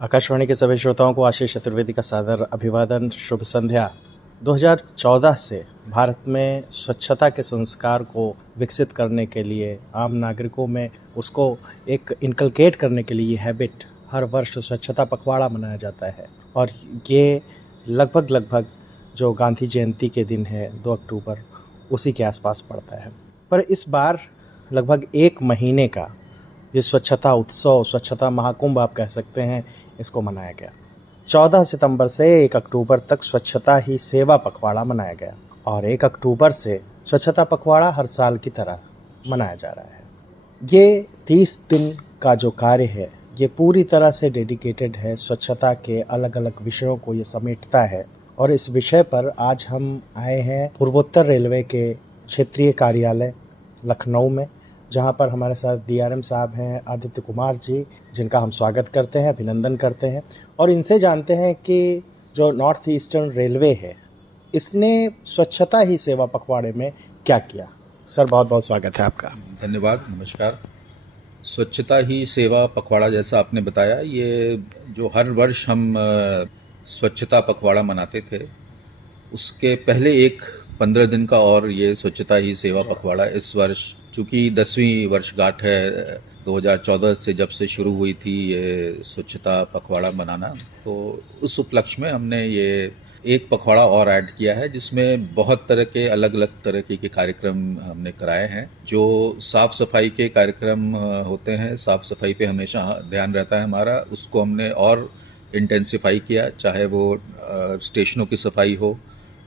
आकाशवाणी के सभी श्रोताओं को आशीष चतुर्वेदी का सादर अभिवादन। शुभ संध्या। 2014 से भारत में स्वच्छता के संस्कार को विकसित करने के लिए, आम नागरिकों में उसको एक इनकलकेट करने के लिए हैबिट, हर वर्ष स्वच्छता पखवाड़ा मनाया जाता है। और ये लगभग जो गांधी जयंती के दिन है 2 अक्टूबर, उसी के आसपास पड़ता है। पर इस बार लगभग 1 महीने का ये स्वच्छता उत्सव, स्वच्छता महाकुंभ आप कह सकते हैं, इसको मनाया गया। 14 सितंबर से 1 अक्टूबर तक स्वच्छता ही सेवा पखवाड़ा मनाया गया और 1 अक्टूबर से स्वच्छता पखवाड़ा हर साल की तरह मनाया जा रहा है। ये 30 दिन का जो कार्य है, ये पूरी तरह से डेडिकेटेड है, स्वच्छता के अलग अलग विषयों को ये समेटता है। और इस विषय पर आज हम आए हैं पूर्वोत्तर रेलवे के क्षेत्रीय कार्यालय लखनऊ में, जहां पर हमारे साथ डीआरएम साहब हैं आदित्य कुमार जी, जिनका हम स्वागत करते हैं, अभिनंदन करते हैं और इनसे जानते हैं कि जो नॉर्थ ईस्टर्न रेलवे है, इसने स्वच्छता ही सेवा पखवाड़े में क्या किया। सर, बहुत बहुत स्वागत है आपका। धन्यवाद, नमस्कार। स्वच्छता ही सेवा पखवाड़ा जैसा आपने बताया, ये जो हर वर्ष हम स्वच्छता पखवाड़ा मनाते थे, उसके पहले एक 15 दिन का और ये स्वच्छता ही सेवा पखवाड़ा इस वर्ष, चूँकि 10वीं वर्षगांठ है 2014 से जब से शुरू हुई थी ये स्वच्छता पखवाड़ा मनाना, तो उस उपलक्ष्य में हमने ये एक पखवाड़ा और ऐड किया है, जिसमें बहुत तरह के अलग अलग तरह के कार्यक्रम हमने कराए हैं। जो साफ़ सफाई के कार्यक्रम होते हैं, साफ़ सफाई पे हमेशा ध्यान रहता है हमारा, उसको हमने और इंटेंसिफाई किया, चाहे वो स्टेशनों की सफाई हो,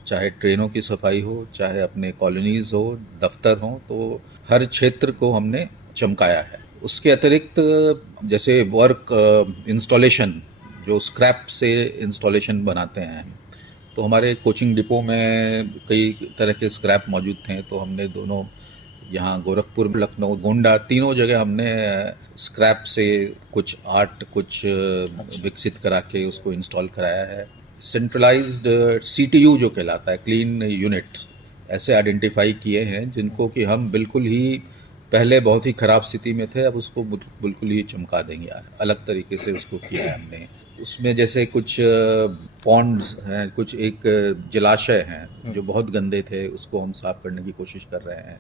चाहे ट्रेनों की सफाई हो, चाहे अपने कॉलोनीज़ हो, दफ्तर हों, तो हर क्षेत्र को हमने चमकाया है। उसके अतिरिक्त जैसे वर्क इंस्टॉलेशन, जो स्क्रैप से इंस्टॉलेशन बनाते हैं, तो हमारे कोचिंग डिपो में कई तरह के स्क्रैप मौजूद थे, तो हमने दोनों यहाँ गोरखपुर, लखनऊ, गोंडा, तीनों जगह हमने स्क्रैप से कुछ आर्ट, कुछ विकसित करा के उसको इंस्टॉल कराया है। सेंट्रलाइज्ड CTU जो कहलाता है, क्लीन यूनिट, ऐसे आइडेंटिफाई किए हैं जिनको कि हम बिल्कुल ही पहले बहुत ही ख़राब स्थिति में थे, अब उसको बिल्कुल ही चमका देंगे, अलग तरीके से उसको किया है हमने। उसमें जैसे कुछ पॉन्ड्स हैं, कुछ एक जलाशय हैं जो बहुत गंदे थे, उसको हम साफ़ करने की कोशिश कर रहे हैं।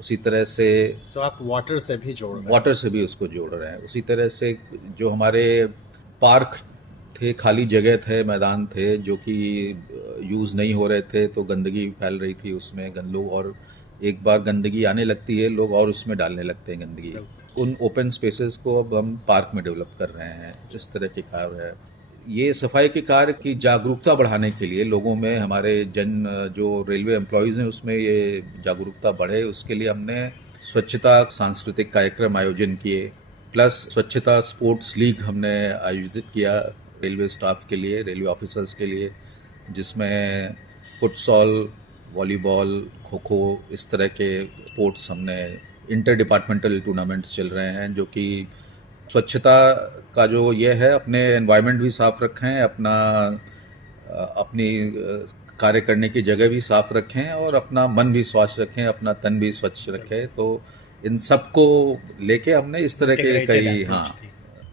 उसी तरह से तो आप वाटर से भी जोड़ रहे हैं? वाटर से भी उसको जोड़ रहे हैं। उसी तरह से जो हमारे पार्क थे, खाली जगह थे, मैदान थे, जो कि यूज़ नहीं हो रहे थे, तो गंदगी फैल रही थी उसमें, लोग, और एक बार गंदगी आने लगती है, लोग और उसमें डालने लगते हैं गंदगी। उन ओपन स्पेसेस को अब हम पार्क में डेवलप कर रहे हैं। इस तरह के कार्य है। ये सफाई के कार्य की जागरूकता बढ़ाने के लिए लोगों में, हमारे जो रेलवे एम्प्लॉयज़ हैं उसमें ये जागरूकता बढ़े, उसके लिए हमने स्वच्छता सांस्कृतिक कार्यक्रम आयोजन किए, प्लस स्वच्छता स्पोर्ट्स लीग हमने आयोजित किया रेलवे स्टाफ के लिए, रेलवे ऑफिसर्स के लिए, जिसमें फुटसॉल, वॉलीबॉल, खो खो, इस तरह के स्पोर्ट्स हमने, इंटर डिपार्टमेंटल टूर्नामेंट्स चल रहे हैं, जो कि स्वच्छता का जो ये है, अपने एनवायरनमेंट भी साफ रखें, अपनी कार्य करने की जगह भी साफ रखें और अपना मन भी स्वच्छ रखें, अपना तन भी स्वच्छ रखें। तो इन सब को लेके हमने इस तरह के कई, हाँ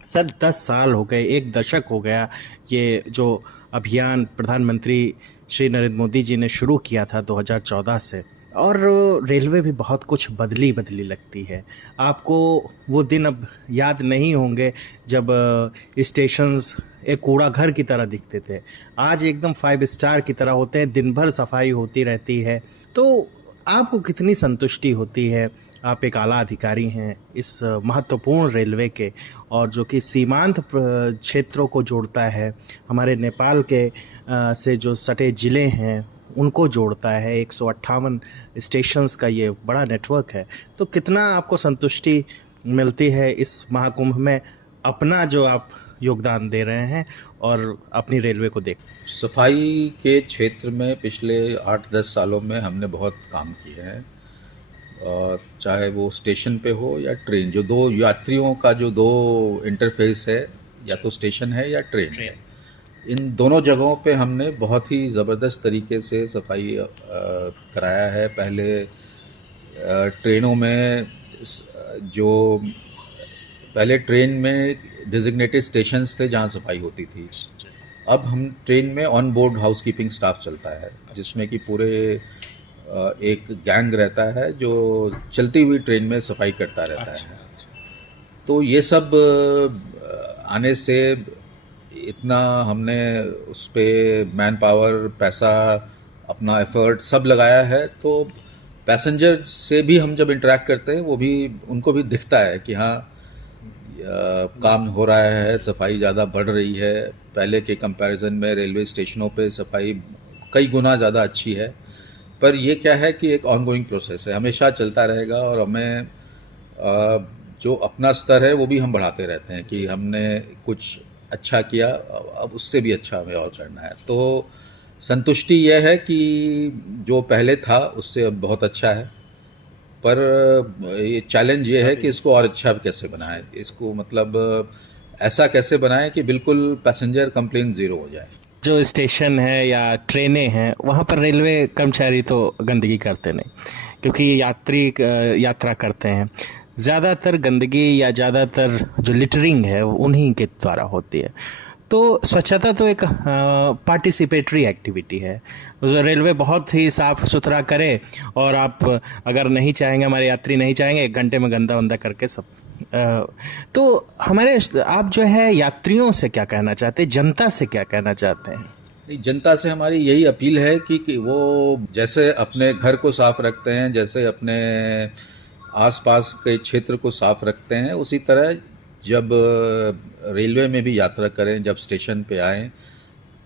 सर, 10 साल हो गए, 1 दशक हो गया, ये जो अभियान प्रधानमंत्री श्री नरेंद्र मोदी जी ने शुरू किया था 2014 से, और रेलवे भी बहुत कुछ बदली लगती है। आपको वो दिन अब याद नहीं होंगे जब स्टेशंस एक कूड़ा घर की तरह दिखते थे, आज एकदम 5 स्टार की तरह होते हैं, दिन भर सफाई होती रहती है। तो आपको कितनी संतुष्टि होती है? आप एक आला अधिकारी हैं इस महत्वपूर्ण रेलवे के, और जो कि सीमांत क्षेत्रों को जोड़ता है, हमारे नेपाल के से जो सटे ज़िले हैं उनको जोड़ता है, 158 स्टेशंस का ये बड़ा नेटवर्क है। तो कितना आपको संतुष्टि मिलती है इस महाकुंभ में, अपना जो आप योगदान दे रहे हैं और अपनी रेलवे को देख? सफाई के क्षेत्र में पिछले 8-10 सालों में हमने बहुत काम किए हैं, चाहे वो स्टेशन पे हो या ट्रेन, जो दो यात्रियों का जो दो इंटरफेस है, या तो स्टेशन है या ट्रेन है, इन दोनों जगहों पे हमने बहुत ही ज़बरदस्त तरीके से सफाई कराया है। पहले ट्रेनों में जो पहले ट्रेन में डेजिग्नेटेड स्टेशंस थे जहाँ सफाई होती थी। अब हम ट्रेन में ऑन बोर्ड हाउसकीपिंग स्टाफ चलता है, जिसमें कि पूरे एक गैंग रहता है जो चलती हुई ट्रेन में सफाई करता रहता है। तो ये सब आने से इतना हमने उस पर मैन पावर, पैसा, अपना एफर्ट सब लगाया है, तो पैसेंजर से भी हम जब इंटरेक्ट करते हैं वो भी, उनको भी दिखता है कि हाँ काम हो रहा है, सफाई ज़्यादा बढ़ रही है। पहले के कंपैरिजन में रेलवे स्टेशनों पे सफाई कई गुना ज़्यादा अच्छी है। पर ये क्या है कि एक ऑनगोइंग प्रोसेस है, हमेशा चलता रहेगा, और हमें जो अपना स्तर है वो भी हम बढ़ाते रहते हैं कि हमने कुछ अच्छा किया, अब उससे भी अच्छा हमें और करना है। तो संतुष्टि यह है कि जो पहले था उससे अब बहुत अच्छा है, पर ये चैलेंज ये है कि इसको और अच्छा कैसे बनाएं, इसको मतलब ऐसा कैसे बनाएं कि बिल्कुल पैसेंजर कंप्लेन ज़ीरो हो जाए। जो स्टेशन है या ट्रेनें हैं वहाँ पर रेलवे कर्मचारी तो गंदगी करते नहीं, क्योंकि यात्री यात्रा करते हैं। ज़्यादातर गंदगी या ज़्यादातर जो लिटरिंग है वो उन्हीं के द्वारा होती है। तो स्वच्छता तो एक पार्टिसिपेटरी एक्टिविटी है। जो रेलवे बहुत ही साफ़ सुथरा करे, और आप अगर नहीं चाहेंगे, हमारे यात्री नहीं चाहेंगे, 1 घंटे में गंदा वंदा करके सब तो हमारे आप जो है यात्रियों से क्या कहना चाहते हैं, जनता से क्या कहना चाहते हैं? जनता से हमारी यही अपील है कि वो जैसे अपने घर को साफ रखते हैं, जैसे अपने आसपास के क्षेत्र को साफ रखते हैं, उसी तरह जब रेलवे में भी यात्रा करें, जब स्टेशन पे आएं,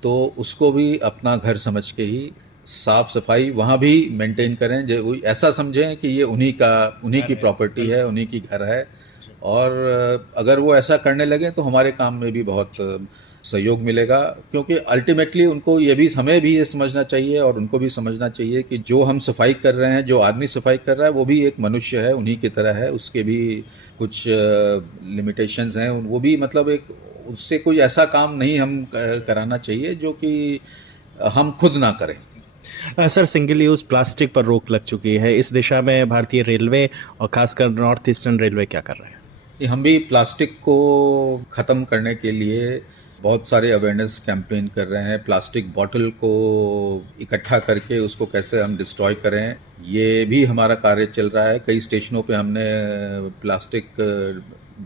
तो उसको भी अपना घर समझ के ही साफ सफाई वहाँ भी मेंटेन करें। जो ऐसा समझें कि ये उन्हीं की प्रॉपर्टी है, उन्हीं की घर है, और अगर वो ऐसा करने लगे तो हमारे काम में भी बहुत सहयोग मिलेगा। क्योंकि अल्टीमेटली उनको ये भी, हमें भी ये समझना चाहिए और उनको भी समझना चाहिए कि जो हम सफाई कर रहे हैं, जो आदमी सफाई कर रहा है, वो भी एक मनुष्य है, उन्हीं की तरह है, उसके भी कुछ लिमिटेशंस हैं, वो भी मतलब एक, उससे कोई ऐसा काम नहीं हम कराना चाहिए जो कि हम खुद ना करें। सर, सिंगल यूज़ प्लास्टिक पर रोक लग चुकी है, इस दिशा में भारतीय रेलवे और खासकर नॉर्थ ईस्टर्न रेलवे क्या कर रहे हैं? हम भी प्लास्टिक को ख़त्म करने के लिए बहुत सारे अवेयरनेस कैंपेन कर रहे हैं। प्लास्टिक बॉटल को इकट्ठा करके उसको कैसे हम डिस्ट्रॉय करें, ये भी हमारा कार्य चल रहा है। कई स्टेशनों पे हमने प्लास्टिक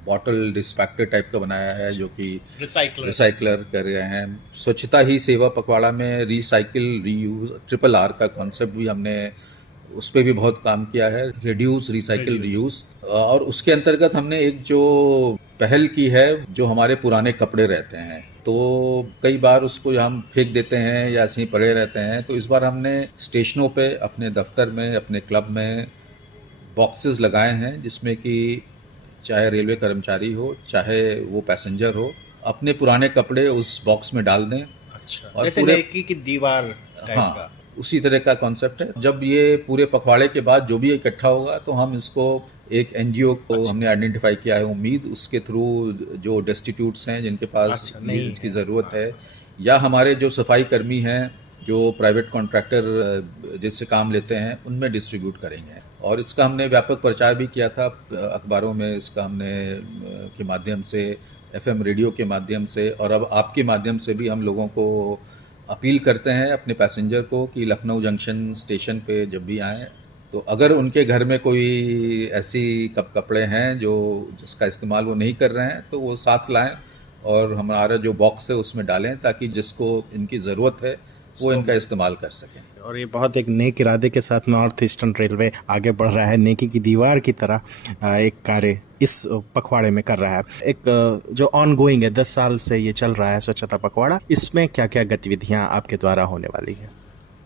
बॉटल डिस्पेक्टर टाइप का बनाया है, जो कि रिसाइकलर कर रहे हैं। स्वच्छता ही सेवा पखवाड़ा में रिसाइकिल रीयूज RRR का कॉन्सेप्ट भी हमने, उस पर भी बहुत काम किया है, रिड्यूस रिसाइकिल रीयूज। और उसके अंतर्गत हमने एक जो पहल की है, जो हमारे पुराने कपड़े रहते हैं, तो कई बार उसको हम फेंक देते हैं या ऐसे ही पड़े रहते हैं, तो इस बार हमने स्टेशनों पे, अपने दफ्तर में, अपने क्लब में बॉक्सेस लगाए हैं, जिसमें कि चाहे रेलवे कर्मचारी हो, चाहे वो पैसेंजर हो, अपने पुराने कपड़े उस बॉक्स में डाल दें। अच्छा, और जैसे नेकी की दीवार टाइप हाँ, का। उसी तरह का कॉन्सेप्ट है। जब ये पूरे पखवाड़े के बाद जो भी इकट्ठा होगा, तो हम इसको एक NGO को हमने आइडेंटिफाई किया है, उम्मीद, उसके थ्रू जो डेस्टिट्यूट्स हैं, जिनके पास इसकी ज़रूरत है, या हमारे जो सफाई कर्मी हैं, जो प्राइवेट कॉन्ट्रैक्टर जिससे काम लेते हैं, उनमें डिस्ट्रीब्यूट करेंगे। और इसका हमने व्यापक प्रचार भी किया था अखबारों में, इसका हमने के माध्यम से, FM रेडियो के माध्यम से, और अब आपके माध्यम से भी हम लोगों को अपील करते हैं, अपने पैसेंजर को, कि लखनऊ जंक्शन स्टेशन पे जब भी आएँ, तो अगर उनके घर में कोई ऐसी कपड़े हैं जो जिसका इस्तेमाल वो नहीं कर रहे हैं, तो वो साथ लाएं और हमारा जो बॉक्स है उसमें डालें, ताकि जिसको इनकी ज़रूरत है वो इनका इस्तेमाल कर सकें। और ये बहुत एक नेक इरादे के साथ नॉर्थ ईस्टर्न रेलवे आगे बढ़ रहा है, नेकी की दीवार की तरह एक कार्य इस पखवाड़े में कर रहा है। एक जो ऑन गोइंग है, 10 साल से ये चल रहा है स्वच्छता पखवाड़ा, इसमें क्या क्या गतिविधियां आपके द्वारा होने वाली हैं?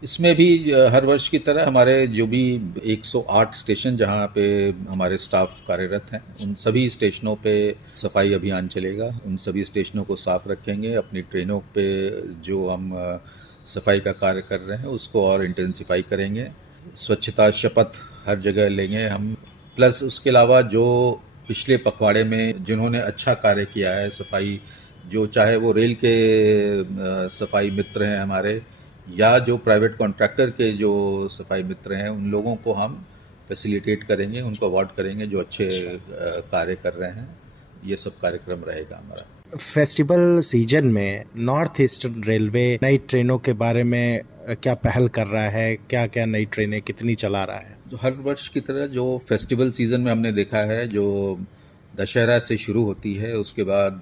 इसमें भी हर वर्ष की तरह हमारे जो भी 108 स्टेशन जहाँ पे हमारे स्टाफ कार्यरत हैं, उन सभी स्टेशनों पे सफाई अभियान चलेगा। उन सभी स्टेशनों को साफ रखेंगे। अपनी ट्रेनों पे जो हम सफाई का कार्य कर रहे हैं उसको और इंटेंसिफाई करेंगे। स्वच्छता शपथ हर जगह लेंगे हम। प्लस उसके अलावा जो पिछले पखवाड़े में जिन्होंने अच्छा कार्य किया है, सफाई, जो चाहे वो रेल के सफाई मित्र हैं हमारे, या जो प्राइवेट कॉन्ट्रैक्टर के जो सफाई मित्र हैं, उन लोगों को हम फैसिलिटेट करेंगे, उनको अवार्ड करेंगे जो अच्छे कार्य कर रहे हैं। ये सब कार्यक्रम रहेगा हमारा। फेस्टिवल सीजन में नॉर्थ ईस्टर्न रेलवे नई ट्रेनों के बारे में क्या पहल कर रहा है, क्या क्या नई ट्रेनें कितनी चला रहा है? जो हर वर्ष की तरह जो फेस्टिवल सीज़न में हमने देखा है, जो दशहरा से शुरू होती है, उसके बाद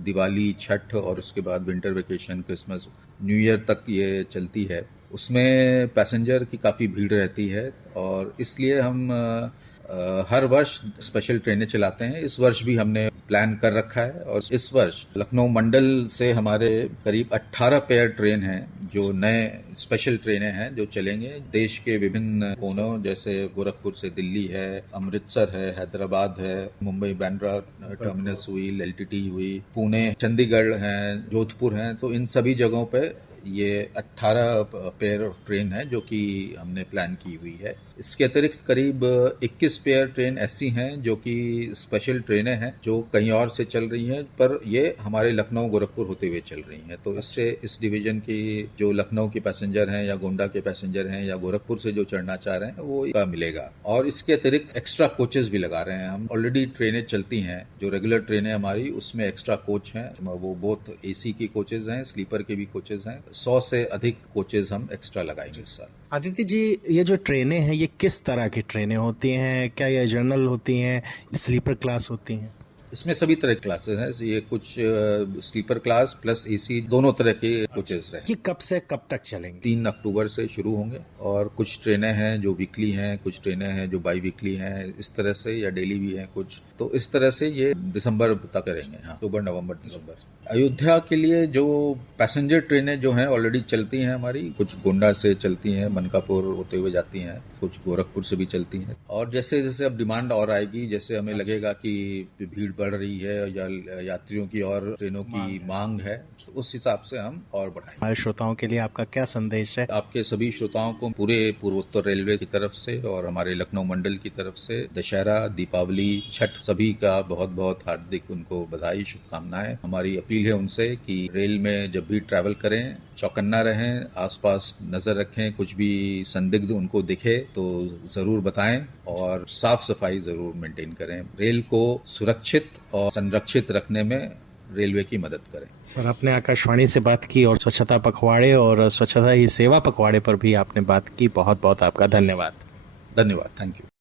दिवाली, छठ और उसके बाद winter vacation, Christmas, new year तक ये चलती है। उसमें पैसेंजर की काफ़ी भीड़ रहती है और इसलिए हम हर वर्ष स्पेशल ट्रेनें चलाते हैं। इस वर्ष भी हमने प्लान कर रखा है और इस वर्ष लखनऊ मंडल से हमारे करीब 18 पेयर ट्रेन हैं, जो नए स्पेशल ट्रेनें हैं जो चलेंगे देश के विभिन्न कोनों, जैसे गोरखपुर से दिल्ली है, अमृतसर है, हैदराबाद है, मुंबई बांद्रा टर्मिनस हुई, एलटीटी हुई, पुणे, चंडीगढ़ हैं, जोधपुर हैं। तो इन सभी जगहों पे ये 18 पेयर ऑफ ट्रेन है जो कि हमने प्लान की हुई है। इसके अतिरिक्त करीब 21 पेयर ट्रेन ऐसी हैं जो कि स्पेशल ट्रेनें हैं जो कहीं और से चल रही हैं, पर ये हमारे लखनऊ गोरखपुर होते हुए चल रही हैं। तो इससे इस डिवीजन की जो लखनऊ के पैसेंजर हैं या गोंडा के पैसेंजर हैं या गोरखपुर से जो चढ़ना चाह रहे हैं वो का मिलेगा। और इसके अतिरिक्त एक्स्ट्रा कोचेस भी लगा रहे हैं हम। ऑलरेडी ट्रेनें चलती हैं, जो रेगुलर ट्रेनें हमारी, उसमें एक्स्ट्रा कोच हैं, वो बोथ एसी की कोचेज हैं, स्लीपर के भी कोचेज हैं। 100 से अधिक कोचेज हम एक्स्ट्रा लगाएंगे इस साल। आदित्य जी, ये जो ट्रेनें हैं ये किस तरह की ट्रेनें होती हैं? क्या ये जनरल होती हैं, स्लीपर क्लास होती हैं? इसमें सभी तरह के क्लासेस हैं। ये कुछ स्लीपर क्लास प्लस एसी दोनों तरह के कोचेस रहे। कि कब से कब तक चलेंगे? 3 अक्टूबर से शुरू होंगे और कुछ ट्रेनें हैं जो वीकली हैं, कुछ ट्रेनें हैं जो बाई वीकली हैं, इस तरह से, या डेली भी हैं कुछ। तो इस तरह से ये दिसंबर तक करेंगे। हाँ, अक्टूबर, नवंबर, दिसंबर। अयोध्या के लिए जो पैसेंजर ट्रेनें जो हैं ऑलरेडी चलती हैं हमारी, कुछ गोंडा से चलती हैं, मनकापुर होते हुए जाती हैं, कुछ गोरखपुर से भी चलती हैं। और जैसे जैसे अब डिमांड और आएगी, जैसे हमें लगेगा कि भीड़ बढ़ रही है या यात्रियों की और ट्रेनों की मांग है, तो उस हिसाब से हम और बढ़ाएंगे। हमारे श्रोताओं के लिए आपका क्या संदेश है? आपके सभी श्रोताओं को पूरे पूर्वोत्तर रेलवे की तरफ से और हमारे लखनऊ मंडल की तरफ से दशहरा, दीपावली, छठ सभी का बहुत बहुत हार्दिक उनको बधाई, शुभकामनाएं। हमारी अपील है उनसे कि रेल में जब भी ट्रैवल करें चौकन्ना रहें, आसपास नजर रखें, कुछ भी संदिग्ध उनको दिखे तो जरूर बताएं और साफ सफाई जरूर मेंटेन करें। रेल को सुरक्षित और संरक्षित रखने में रेलवे की मदद करें। सर, आपने आकाशवाणी से बात की और स्वच्छता पखवाड़े और स्वच्छता ही सेवा पखवाड़े पर भी आपने बात की। बहुत बहुत आपका धन्यवाद। धन्यवाद, थैंक यू।